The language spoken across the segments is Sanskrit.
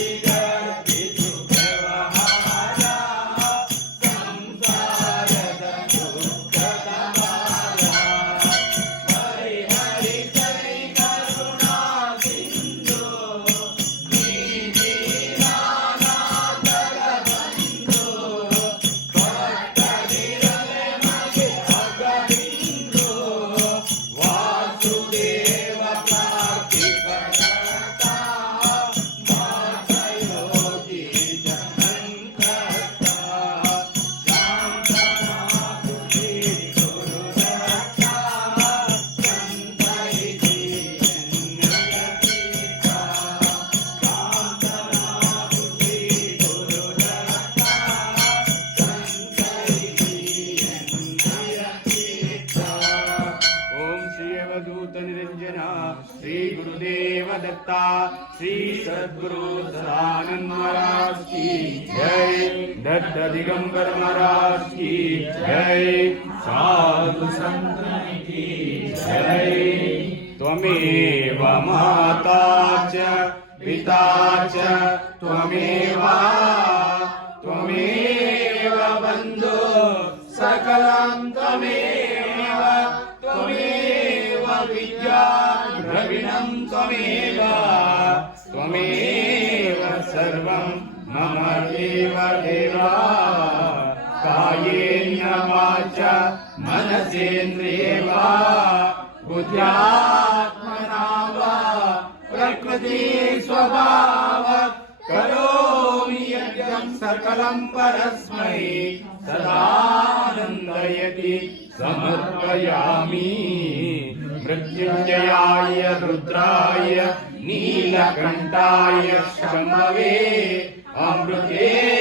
Yeah. श्री सद्गुरु सदानंद महाराज की जय। दत्त दिगंबर महाराज की जय। साधु संतन की जय। त्वमेव माता च, पिता च, त्वमेव त्वमेव बन्धु, सकलं त्वमेव त्वमेव विद्या। त्वमेव। त्वमेव सर्वं मम देवा। कायेन वाचा मनसेन्द्रिये वा बुद्ध्यात्मना वा प्रकृति स्वभाव। करोमि यज्ञं सकलं परस्मै। सदानन्दयति समर्पयामि मृत्युञ्जयाय रुद्राय नीलकण्ठाय शम्भवे अमृतेशाय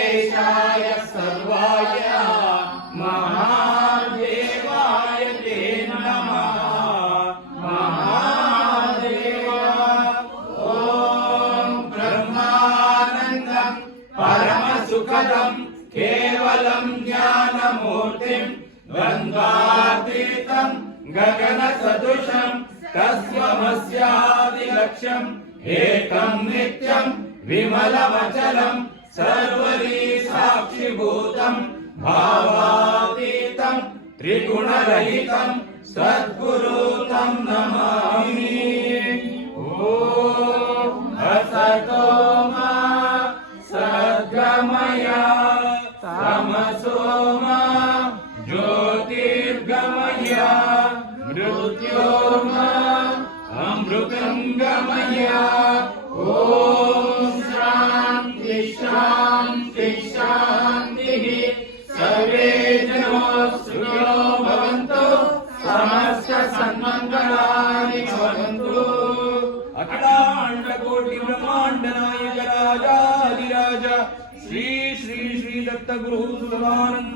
గగన సదృశం తస్వమస్యాది లక్ష్యం ఏకం నిత్యం విమలమచలం సర్వరీ సాక్షిభూతం భావాతీతం త్రిగుణరహితం సద్గురు నమామి on